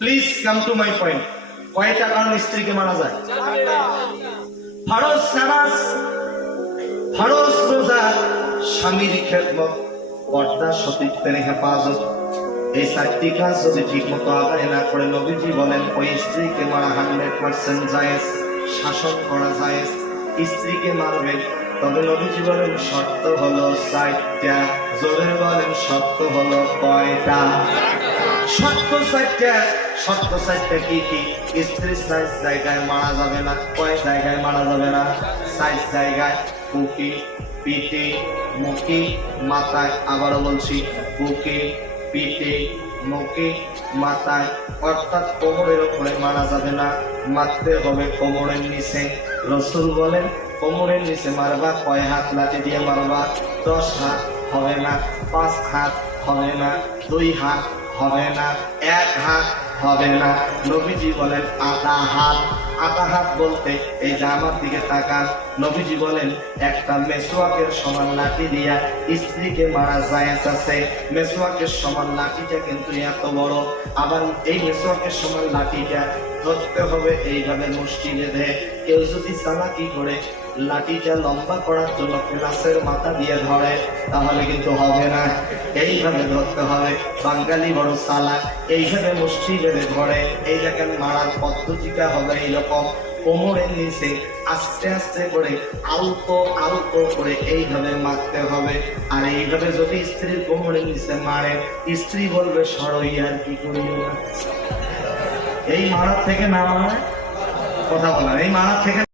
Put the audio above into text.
Please come to my point. কয়টা কারণ স্ত্রীকে মারা যায়? ফরজ নামাজ, ফরজ রোজা, স্বামীর খেদমত, পর্দা সতীত্বের হেফাজত, এই চারটি কাজ যদি ঠিক মতো আদায় না করে নবীজি বলেন ওই স্ত্রীকে মারা 100% জায়েজ, শাসন করা জায়েজ। স্ত্রীকে মারবেন, তবে নবীজি বলেন শর্ত হলো 4টা। জোরে বলেন শর্ত হলো কয়টা? শর্ত 4টা। শর্ত 4টা কি কি? স্ত্রী 4 জায়গায় মারা যাবে না। কয় জায়গায় মারা যাবে না? 4 জায়গায়। বুকে, পিঠে, মুখে, মাথায়। আবারও বলছি, বুকে, পিঠে, মুখে, মাথায়, অর্থাৎ কোমরের উপরে মারা যাবে না, মারতে হবে কোমরের নিচে। রাসূল বলেন কোমরের নিচে মারবা। কয় হাত লাঠি দিয়ে মারবা? 10 হাত হবে না, 5 হাত হবে না, 2 হাত হবে না, 1 হাত হবে না। নবীজি বলেন আধা হাত। আধা হাত বলতে এই যে আমার দিকে তাকান, নবীজি বলেন একটা মেসওয়াকের সমান লাঠি দিয়া স্ত্রীকে মারা জায়েজ আছে। মেসওয়াকের সমান লাঠিটা কিন্তু এত বড়, আবার এই মেসওয়াকের সমান লাঠিটা ধরতে হবে এইভাবে মুষ্টি বেঁধে। কেউ যদি চালাকি করে লাঠিটা লম্বা করার জন্য গ্লাসের মাথা দিয়ে ধরে তাহলে কিন্তু হবে না, এইভাবে ধরতে হবে। বাঙালি বড় চালাক, এইভাবে মুষ্টি বেঁধে ধরে। এই দেখেন মারার পদ্ধতিটা হবে এইরকম, কোমরের নিচে আস্তে আস্তে করে আলতো আলতো করে এইভাবে মারতে হবে। আর এইভাবে যদি স্ত্রীর কোমরের নিচে মারে, স্ত্রী বলবে সরই আর কি করি। এই মারার থেকে না মারা কথা বলার, এই মারার থেকে